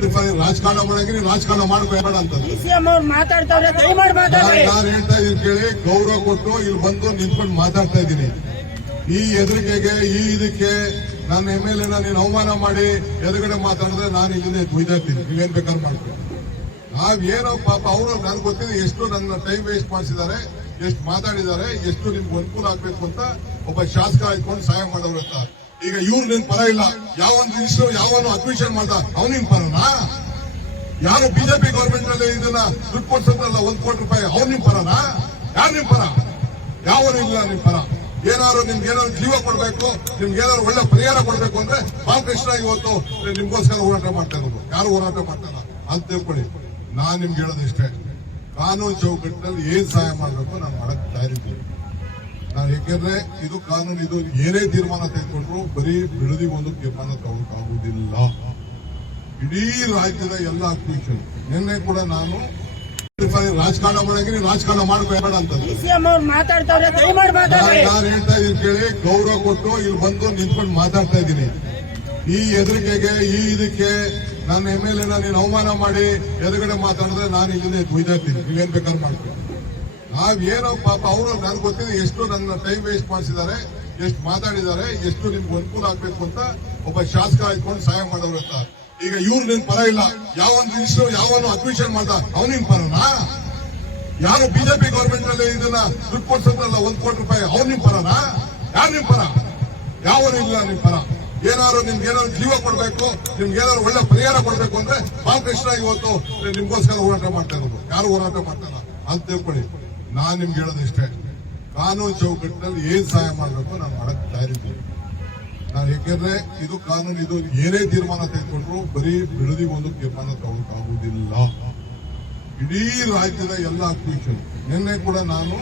ರಾಜಕಾರಣ ಮಾಡಂಗಿರಿ ರಾಜಕಾರಣ ಮಾಡಬೇಡ ಅಂತ ಮಾತಾಡ್ತಾವ್ರೆ. ದಯಮಾಡಿ ಮಾತಾಡ್ರಿ. ನಾನು ಹೇಳ್ತಾ ಇದೀನಿ ಕೇಳಿ, ಗೌರವ ಕೊಟ್ಟು ಇಲ್ಲಿ ಬಂದು ನಿಂತ್ಕೊಂಡು ಮಾತಾಡ್ತಾ ಇದ್ದೀನಿ. ಈ ಎದುರಿಕೆಗೆ ಈ ಇದಕ್ಕೆ ನನ್ನ MLA ನೀನು ಅವಮಾನ ಮಾಡಿ ಎದುರುಗಡೆ ಮಾತಾಡಿದ್ರೆ ನಾನು ಇಲ್ಲಿಂದ ಒಯ್ದಾಗ್ತೀನಿ. ನೀವೇನ್ ಬೇಕಾದ್ರೂ ಮಾಡ್ತೀವಿ. ನಾವೇನೋ ಪಾಪ ಅವರು ನನ್ಗೆ ಗೊತ್ತಿದೆ ಎಷ್ಟು ನನ್ನ ಟೈಮ್ ವೇಸ್ಟ್ ಮಾಡಿಸಿದ್ದಾರೆ, ಎಷ್ಟು ಮಾತಾಡಿದ್ದಾರೆ, ಎಷ್ಟು ನಿಮ್ಗೆ ಅನುಕೂಲ ಆಗ್ಬೇಕು ಅಂತ ಒಬ್ಬ ಶಾಸಕ ಇಟ್ಕೊಂಡು ಸಹಾಯ ಮಾಡೋರು ಅಂತ. ಈಗ ಇವ್ರು ನಿನ್ ಪರ ಇಲ್ಲ, ಯಾವೊಂದು ರಿಜಿಸ್ಟರ್ ಯಾವನು ಅಡ್ಮಿಷನ್ ಮಾಡ್ದ ಅವ್ನು ನಿನ್ ಪರನಾ? ಯಾರು ಬಿಜೆಪಿ ಗವರ್ಮೆಂಟ್ ನಲ್ಲಿ ಇದನ್ನ ದುಡ್ಡು ಕೊಡ್ಸಲ್ಲ ₹1 ಕೋಟಿ, ಅವ್ನು ನಿಮ್ ಪರನಾ? ಯಾರು ನಿಮ್ ಪರ? ಯಾವನು ಇಲ್ಲ ನಿಮ್ ಪರ. ಏನಾದ್ರು ನಿಮ್ಗೆ ಏನಾದ್ರು ಜೀವ ಕೊಡ್ಬೇಕು, ನಿಮ್ಗೆ ಏನಾದ್ರು ಒಳ್ಳೆ ಪರಿಹಾರ ಕೊಡ್ಬೇಕು ಅಂದ್ರೆ ಬಾಲಕೃಷ್ಣ ಇವತ್ತು ನಿಮ್ಗೋಸ್ಕರ ಹೋರಾಟ ಮಾಡ್ತಾ ಇರೋದು. ಯಾರು ಹೋರಾಟ ಮಾಡ್ತಾರ ಅಂತ ತಿಳ್ಕೊಳ್ಳಿ. ನಾನ್ ನಿಮ್ಗೆ ಹೇಳೋದಿಷ್ಟೇ, ಕಾನೂನು ಚೌಕಟ್ಟಿನಲ್ಲಿ ಏನ್ ಸಹಾಯ ಮಾಡ್ಬೇಕು ನಾನು ಮಾಡಕ್ ತಯಾರಿದ್ದೀನಿ. ನಾನು ಯಾಕೆಂದ್ರೆ ಇದು ಕಾನೂನು, ಇದು ಏನೇ ತೀರ್ಮಾನ ತೆಗೆದುಕೊಂಡ್ರು ಬರೀ ಬಿಡದಿ ಒಂದು ತೀರ್ಮಾನ ತಗೊಳಕಾಗುವುದಿಲ್ಲ. ಇಡೀ ರಾಜ್ಯದ ಎಲ್ಲ ಅಕ್ವಿಷನ್ ನಿನ್ನೆ ಕೂಡ ನಾನು ರಾಜಕಾರಣ ಮಾಡಂಗಿರಿ ರಾಜಕಾರಣ ಮಾಡಬೇಡ ಅಂತ ಮಾತಾಡ್ತಾವ್ರೆ. ದಯಮಾಡಿ ಮಾತಾಡ್ರಿ. ನಾನು ಹೇಳ್ತಾ ಇದೀನಿ ಕೇಳಿ, ಗೌರವ ಕೊಟ್ಟು ಇಲ್ಲಿ ಬಂದು ನಿಂತ್ಕೊಂಡು ಮಾತಾಡ್ತಾ ಇದ್ದೀನಿ. ಈ ಎದುರಿಕೆಗೆ ಈ ಇದಕ್ಕೆ ನನ್ನ MLA ನೀನು ಅವಮಾನ ಮಾಡಿ ಎದುರುಗಡೆ ಮಾತಾಡಿದ್ರೆ ನಾನು ಇಲ್ಲಿಂದ ಒಯ್ದಾಗ್ತೀನಿ. ನೀವೇನ್ ಬೇಕಾದ್ರೂ ಮಾಡ್ತೀವಿ. ನಾವೇನೋ ಪಾಪ ಅವರು ನನ್ಗೆ ಗೊತ್ತಿದೆ ಎಷ್ಟು ನನ್ನ ಟೈಮ್ ವೇಸ್ಟ್ ಮಾಡಿಸಿದ್ದಾರೆ, ಎಷ್ಟು ಮಾತಾಡಿದ್ದಾರೆ, ಎಷ್ಟು ನಿಮ್ಗೆ ಅನುಕೂಲ ಆಗ್ಬೇಕು ಅಂತ ಒಬ್ಬ ಶಾಸಕ ಇಟ್ಕೊಂಡು ಸಹಾಯ ಮಾಡೋರು ಅಂತ. ಈಗ ಇವ್ರು ನಿನ್ ಪರ ಇಲ್ಲ, ಯಾವೊಂದು ರಿಜಿಸ್ಟರ್ ಯಾವನು ಅಡ್ಮಿಷನ್ ಮಾಡ್ದ ಅವ್ನು ನಿನ್ ಪರನಾ? ಯಾರು ಬಿಜೆಪಿ ಗವರ್ಮೆಂಟ್ ನಲ್ಲಿ ಇದನ್ನ ದುಡ್ಡು ಕೊಡ್ಸಲ್ಲ ₹1 ಕೋಟಿ, ಅವ್ನು ನಿಮ್ ಪರನಾ? ಯಾರು ನಿಮ್ ಪರ? ಯಾವನು ಇಲ್ಲ ನಿಮ್ ಪರ. ಏನಾದ್ರು ನಿಮ್ಗೆ ಏನಾದ್ರು ಜೀವ ಕೊಡ್ಬೇಕು, ನಿಮ್ಗೆ ಏನಾದ್ರು ಒಳ್ಳೆ ಪರಿಹಾರ ಕೊಡ್ಬೇಕು ಅಂದ್ರೆ ಬಾಲಕೃಷ್ಣ ಇವತ್ತು ನಿಮ್ಗೋಸ್ಕರ ಹೋರಾಟ ಮಾಡ್ತಾ ಇರೋದು. ಯಾರು ಹೋರಾಟ ಮಾಡ್ತಾರ ಅಂತ ತಿಳ್ಕೊಳ್ಳಿ. ನಾನ್ ನಿಮ್ಗೆ ಹೇಳೋದಿಷ್ಟೇ, ಕಾನೂನು ಚೌಕಟ್ಟಿನಲ್ಲಿ ಏನ್ ಸಹಾಯ ಮಾಡ್ಬೇಕು ನಾನು ಮಾಡಕ್ ತಯಾರಿದ್ದೀನಿ. ನಾನು ಯಾಕೆಂದ್ರೆ ಇದು ಕಾನೂನು, ಇದು ಏನೇ ತೀರ್ಮಾನ ತೆಗೆದುಕೊಂಡ್ರು ಬರೀ ಬಿಡದಿ ಒಂದು ತೀರ್ಮಾನ ತಗೊಳಕಾಗುವುದಿಲ್ಲ. ಇಡೀ ರಾಜ್ಯದ ಎಲ್ಲ ಅಕ್ವಿಷನ್ ನಿನ್ನೆ ಕೂಡ ನಾನು